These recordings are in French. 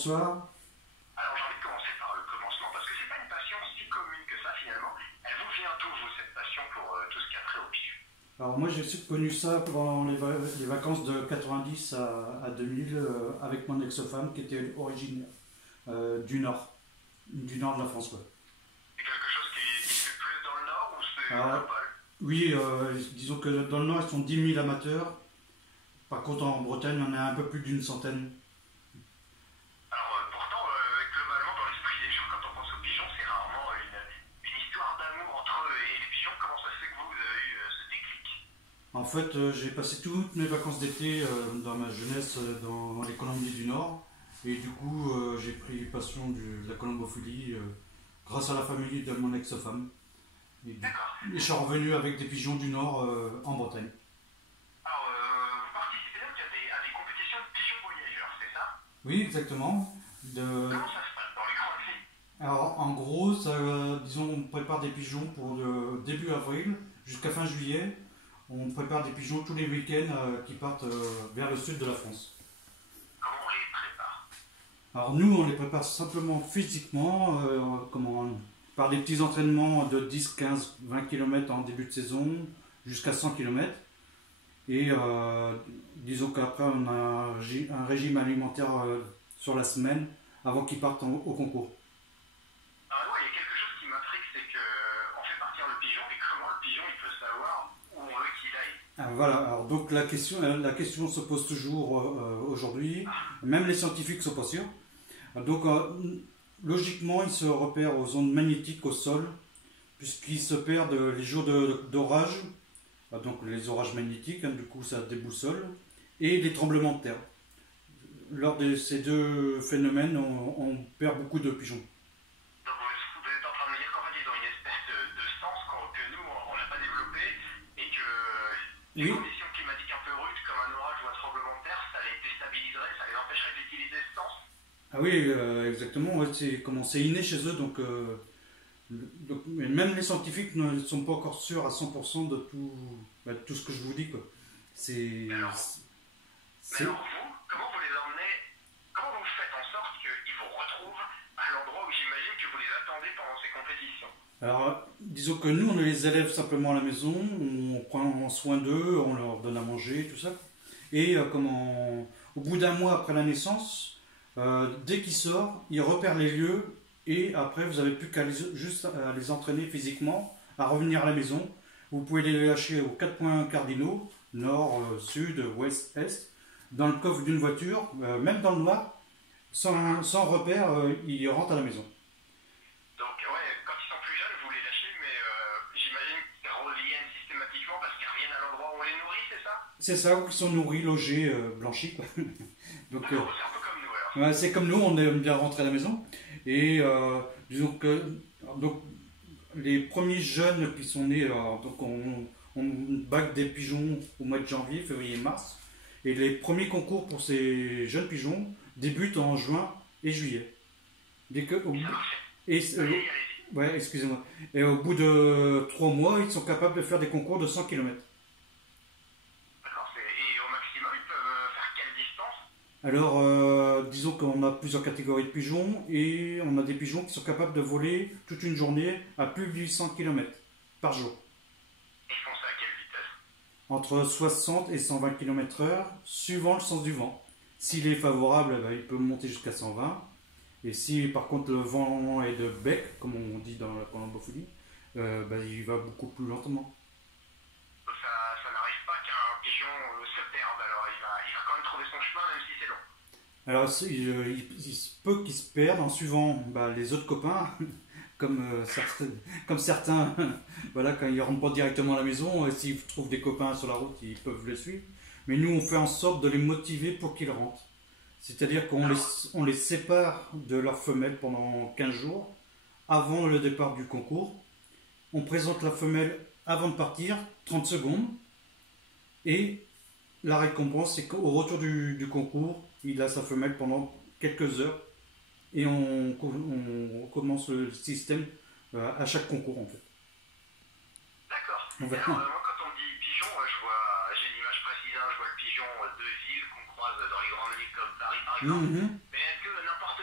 bonsoir. Alors j'ai envie de commencer par le commencement, parce que c'est pas une passion si commune que ça finalement. Elle vous vient d'où, vous, cette passion pour tout ce qui a trait au pigeon? Alors moi j'ai connu ça pendant les vacances de 90 à 2000 avec mon ex-femme qui était originaire du nord de la France. Ouais. C'est quelque chose qui se fait plus dans le nord ou c'est Alors, global? oui, disons que dans le nord ils sont 10 000 amateurs. Par contre en Bretagne on est un peu plus d'une centaine. Alors pourtant, globalement dans l'esprit des gens, quand on pense aux pigeons, c'est rarement une histoire d'amour entre eux et les pigeons. Comment ça se fait que vous avez eu ce déclic? En fait j'ai passé toutes mes vacances d'été dans ma jeunesse dans les Colombiers du Nord. Et du coup j'ai pris passion de la colombophilie grâce à la famille de mon ex-femme. D'accord. Et je suis revenu avec des pigeons du Nord en Bretagne. Alors vous participez donc à des compétitions de pigeons voyageurs, c'est ça? Oui, exactement. Comment ça se passe dans les grandes villes? Alors, en gros, disons, on prépare des pigeons pour le début avril jusqu'à fin juillet. On prépare des pigeons tous les week-ends qui partent vers le sud de la France. Comment on les prépare? Alors, nous, on les prépare simplement physiquement, par des petits entraînements de 10, 15, 20 km en début de saison jusqu'à 100 km. Et disons qu'après, on a un régime alimentaire sur la semaine avant qu'ils partent au concours. Alors moi, il y a quelque chose qui m'intrigue, c'est qu'on fait partir le pigeon, et comment le pigeon il peut savoir où on veut qu'il aille? Voilà, alors donc la question se pose toujours aujourd'hui, même les scientifiques ne sont pas sûrs. Donc logiquement, ils se repèrent aux ondes magnétiques au sol, puisqu'ils se perdent les jours d'orage, donc les orages magnétiques, du coup ça déboussole, et les tremblements de terre. Lors de ces deux phénomènes, on perd beaucoup de pigeons. Donc vous êtes en train de me dire qu'en fait ils ont une espèce de sens que nous on n'a pas développé, et que les Oui. conditions climatiques un peu rudes comme un orage ou un tremblement de terre, ça les déstabiliserait, ça les empêcherait d'utiliser ce sens? Ah oui, exactement, ouais, c'est inné chez eux, mais même les scientifiques ne sont pas encore sûrs à 100% de de tout ce que je vous dis, quoi. C'est... Mais alors, c'est- vous, comment vous les emmenez, comment vous faites en sorte qu'ils vous retrouvent à l'endroit où j'imagine que vous les attendez pendant ces compétitions? Alors, disons que nous, on les élève simplement à la maison, on prend soin d'eux, on leur donne à manger, tout ça. Et au bout d'un mois après la naissance, dès qu'ils sortent, ils repèrent les lieux, et après, vous n'avez plus qu'à juste à les entraîner physiquement, à revenir à la maison. Vous pouvez les lâcher aux 4 points cardinaux, nord, sud, ouest, est, dans le coffre d'une voiture, même dans le noir, sans repère, ils rentrent à la maison. Donc ouais, quand ils sont plus jeunes, vous les lâchez, mais j'imagine qu'ils reviennent systématiquement parce qu'ils reviennent à l'endroit où on les nourrit, c'est ça? C'est ça, où ils sont nourris, logés, blanchis, quoi. Donc, D'accord, c'est un peu comme nous alors. ouais, c'est comme nous, on aime bien rentrer à la maison. Et disons que donc, les premiers jeunes qui sont nés, donc on bague des pigeons au mois de janvier, février, mars. Et les premiers concours pour ces jeunes pigeons débutent en juin et juillet. Dès que, au bout- Ça marche. et, Allez-y. ouais, excusez-moi. Et au bout de 3 mois, ils sont capables de faire des concours de 100 km. D'accord, et au maximum, ils peuvent faire quelle distance? Alors, disons qu'on a plusieurs catégories de pigeons et on a des pigeons qui sont capables de voler toute une journée à plus de 800 km par jour. Ils font ça à quelle vitesse? Entre 60 et 120 km/h, suivant le sens du vent. S'il est favorable, eh ben, il peut monter jusqu'à 120. Et si par contre le vent est de bec, comme on dit dans la colombophilie, ben, il va beaucoup plus lentement. Ça n'arrive pas qu'un pigeon se perde, alors il va quand même trouver son chemin même si c'est long. Alors, il se peut qu'ils se perdent en suivant les autres copains, comme certains, voilà, quand ils ne rentrent pas directement à la maison, s'ils trouvent des copains sur la route, ils peuvent les suivre. Mais nous, on fait en sorte de les motiver pour qu'ils rentrent. C'est-à-dire on les sépare de leurs femelles pendant 15 jours, avant le départ du concours. On présente la femelle avant de partir, 30 secondes, et la récompense, c'est qu'au retour du concours, il a sa femelle pendant quelques heures et on recommence le système à chaque concours en fait. D'accord. On va- Alors, moi, quand on me dit pigeon, j'ai une image précise, hein, je vois le pigeon de ville qu'on croise dans les grandes villes comme Paris, par exemple. Mhm. Mais est-ce que n'importe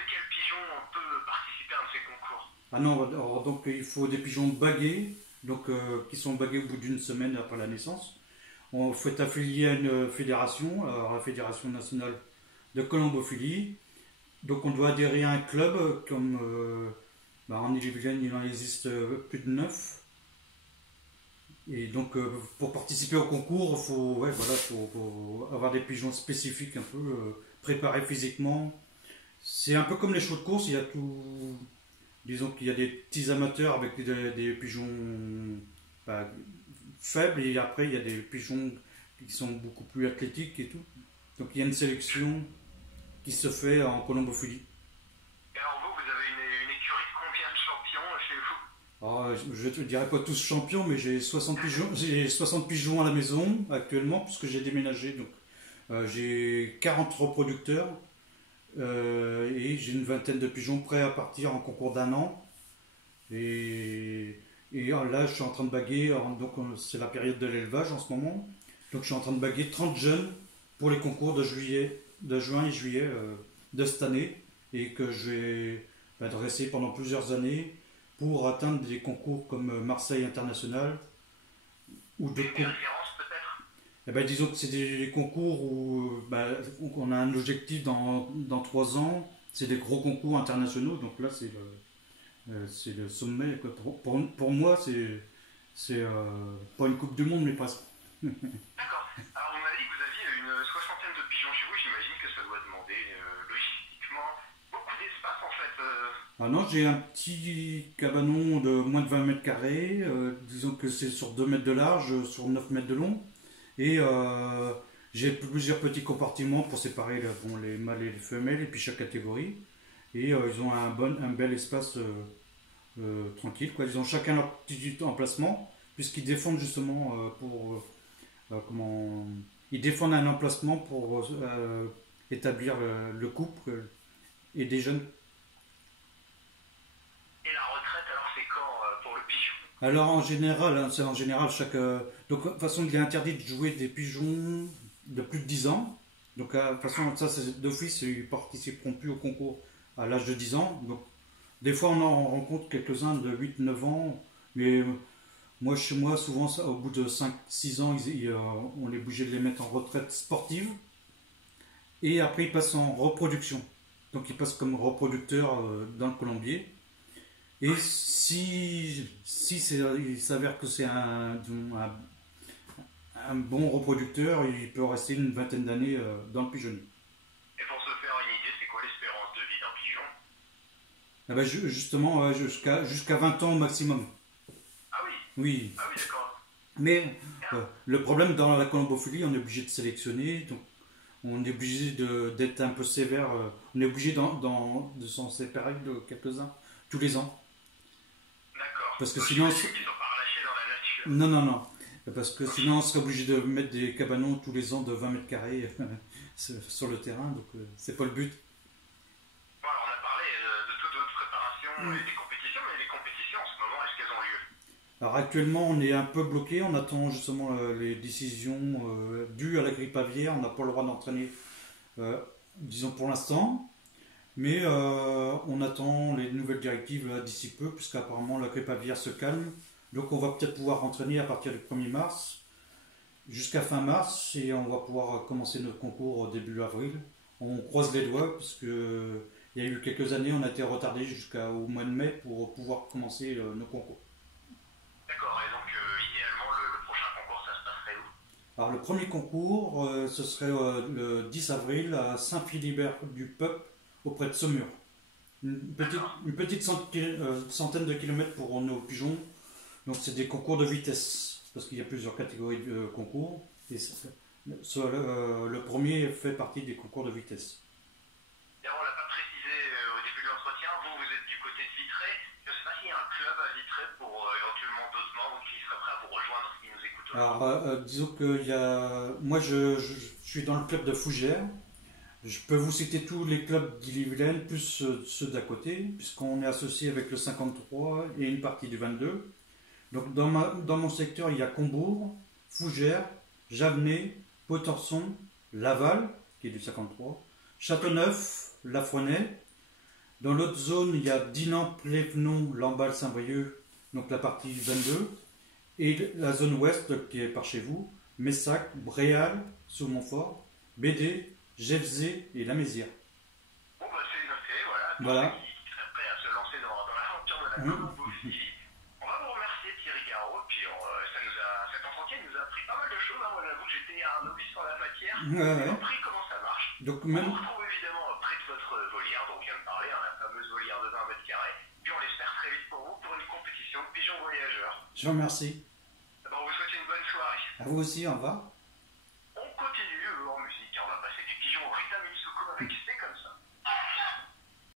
Ah non, alors, donc il faut des pigeons bagués, donc qui sont bagués au bout d'une semaine après la naissance. On fait affilier à une fédération, alors la Fédération nationale de colombophilie. Donc on doit adhérer à un club, comme en Ille-et-Vilaine il en existe plus de 9. Et donc pour participer au concours, il faut, ouais, voilà, faut avoir des pigeons spécifiques un peu préparés physiquement. C'est un peu comme les chevaux de course, il y a tout. Disons qu'il y a des petits amateurs avec des pigeons bah, faibles et après il y a des pigeons qui sont beaucoup plus athlétiques et tout. Donc il y a une sélection qui se fait en colombophilie. Et alors vous avez une écurie de combien de champions chez vous? Alors, je ne te dirais pas tous champions, mais j'ai 60 pigeons à la maison actuellement, puisque j'ai déménagé. Donc, j'ai 40 reproducteurs et j'ai une vingtaine de pigeons prêts à partir en concours d'un an. Et là, je suis en train de baguer, donc c'est la période de l'élevage en ce moment. Donc, je suis en train de baguer 30 jeunes pour les concours de juin et juillet de cette année, et que je vais dresser pendant plusieurs années pour atteindre des concours comme Marseille International ou Des d'autres concours. références peut-être? Eh ben, disons que c'est des concours où on a un objectif dans 3 ans. C'est des gros concours internationaux, donc là c'est le sommet. Quoi. Pour moi, c'est pas une Coupe du Monde, mais presque. D'accord. Alors vous m'avez dit que vous aviez une soixantaine de pigeons chez vous, j'imagine que ça doit demander logistiquement beaucoup d'espace en fait. Ah non, j'ai un petit cabanon de moins de 20 mètres carrés. Disons que c'est sur 2 mètres de large, sur 9 mètres de long. Et j'ai plusieurs petits compartiments pour séparer les mâles et les femelles, et puis chaque catégorie. Et ils ont un bel espace tranquille. Quoi. Ils ont chacun leur petit emplacement, puisqu'ils défendent justement comment. Ils défendent un emplacement pour établir le couple et des jeunes. Et la retraite alors c'est quand pour le pigeon? Alors en général, hein, c'est en général chaque. Donc de toute façon, il est interdit de jouer des pigeons de plus de 10 ans. Donc de toute façon, ça c'est d'office, ils participeront plus au concours à l'âge de 10 ans. Donc des fois, on en rencontre quelques-uns de 8 9 ans, mais moi chez moi, souvent au bout de 5 6 ans, on est obligé de les mettre en retraite sportive et après ils passent en reproduction. Donc ils passent comme reproducteurs dans le colombier. Et si il s'avère que c'est un bon reproducteur, il peut rester une vingtaine d'années dans le pigeonnier. Et pour se faire une idée, c'est quoi l'espérance de vie d'un pigeon? Ah bah, justement, jusqu'à 20 ans au maximum. Ah oui, Oui. ah oui d'accord. Mais le problème dans la colombophilie, on est obligé de sélectionner, donc on est obligé d'être un peu sévère. On est obligé de s'en séparer de quelques-uns tous les ans. D'accord. Parce que Donc, sinon. j'imagine qu'ils sont pas relâchés dans la nature. Non, non, non. Parce que sinon, on serait obligé de mettre des cabanons tous les ans de 20 mètres carrés sur le terrain, donc c'est pas le but. Bon, alors on a parlé de toute votre préparation et des compétitions, mais les compétitions en ce moment, est-ce qu'elles ont lieu? Alors actuellement, on est un peu bloqué, on attend justement les décisions dues à la grippe aviaire, on n'a pas le droit d'entraîner, disons pour l'instant, mais on attend les nouvelles directives là, d'ici peu, puisqu'apparemment la grippe aviaire se calme, donc on va peut-être pouvoir entraîner à partir du 1er mars jusqu'à fin mars, et on va pouvoir commencer notre concours au début avril. On croise les doigts, puisque il y a eu quelques années, on a été retardé jusqu'au mois de mai pour pouvoir commencer nos concours. D'accord, et donc idéalement, le prochain concours, ça se passerait où? Alors le premier concours, ce serait le 10 avril à Saint-Philibert-du-Peuple, auprès de Saumur. Une petite centaine de kilomètres pour nos pigeons. Donc c'est des concours de vitesse, parce qu'il y a plusieurs catégories de concours. Et le premier fait partie des concours de vitesse. Et on l'a pas précisé au début de l'entretien, vous êtes du côté de Vitré. Je ne sais pas s'il y a un club à Vitré pour éventuellement d'autres membres qui seraient prêts à vous rejoindre, qui nous écoutent Alors aujourd'hui. disons que moi je suis dans le club de Fougères. Je peux vous citer tous les clubs d'Ille-et-Vilaine, plus ceux d'à côté, puisqu'on est associé avec le 53 et une partie du 22. Donc dans mon secteur, il y a Combourg, Fougères, Javenay, Potorson, Laval, qui est du 53, Châteauneuf, Lafrenais, Dans l'autre zone, il y a Dinan, Plévenon, Lamballe, Saint-Brieuc, donc la partie 22. Et la zone ouest qui est par chez vous, Messac, Bréal, Sous-Montfort, Bédé, Gevzé et La Mézière. Bon, bah, c'est noté, voilà. Voilà. Qui serait prêt à se lancer dans l'aventure de la colombophilie. On va vous remercier, Thierry Garot. Puis cet entretien nous a appris pas mal de choses. Hein. Moi, j'avoue que j'étais un novice en la matière. J'ai compris comment ça marche. Donc, On même... vous retrouve évidemment près de votre volière, dont on vient de parler, hein, la fameuse volière de 20 mètres carrés. Puis on l'espère très vite pour vous pour une compétition pigeon voyageur. Je vous remercie. On vous souhaite une bonne soirée. À vous aussi, au revoir.